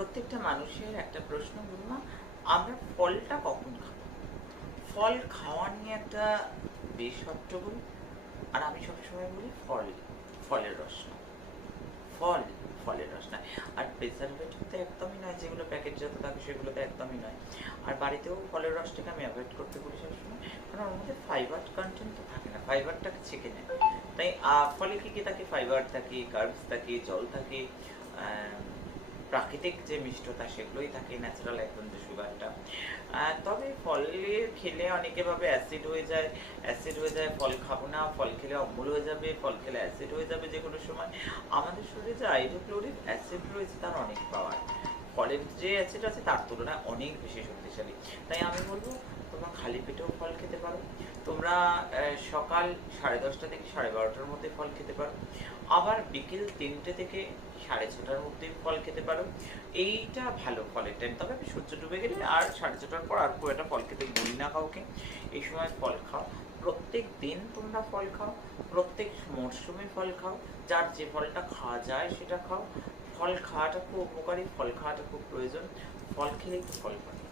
প্রত্যেকটা মানুষের একটা প্রশ্ন, বলুন, আমরা ফলটা কখন খাবো? ফল খাওয়া নিয়ে একটা বেশ হট্টগোল। আর আমি সবসময় বলি ফলের রস না, ফল ফলের রস নয়। আর প্রিজারভেটিভ তো একদমই নয়, যেগুলো প্যাকেটজাত থাকে সেগুলো তো একদমই নয়। আর বাড়িতেও ফলের রসটাকে আমি অ্যাভয়েড করতে বলি সবসময়, কারণ ওর মধ্যে ফাইবার কন্টেন্ট তো থাকে না, ফাইবারটাকে ছেঁকে নেয়। তাই ফলে কী কী থাকে? ফাইবার থাকে, কার্বস থাকে, জল থাকে, প্রাকৃতিক যে মিষ্টতা সেগুলোই থাকে, ন্যাচারাল একদম যে সুগারটা। তবে ফলে খেলে অনেকে ভাবে অ্যাসিড হয়ে যায়, ফল খাবো না, ফল খেলে অম্বল হয়ে যাবে, ফল খেলে অ্যাসিড হয়ে যাবে যে কোনো সময়। আমাদের শরীরে যে হাইড্রোক্লোরিক অ্যাসিড রয়েছে তার অনেক পাওয়ার, ফলের যে অ্যাসিড আছে তার তুলনায় অনেক বেশি শক্তিশালী। তাই আমি বলবো তোমরা খালি পেটেও ফল খেতে পারো। তোমরা সকাল 10:30 থেকে 12:30টার মধ্যে ফল খেতে পারো। আবার বিকেল 3টে থেকে 6:30টার মধ্যে ফল খেতে পারো। এইটা ভালো ফলের টাইম। তবে সূর্য ডুবে গেলে আর 6:30টার পর আর খুব একটা ফল খেতে বলি না কাউকে। এই সময় ফল খাও। প্রত্যেক দিন তোমরা ফল খাও, প্রত্যেক মরশুমে ফল খাও। যার যে ফলটা খাওয়া যায় সেটা খাও। ফল খাওয়াটা খুব উপকারী, ফল খাওয়াটা খুব প্রয়োজন। ফল খেলেই তো ফল পাবে।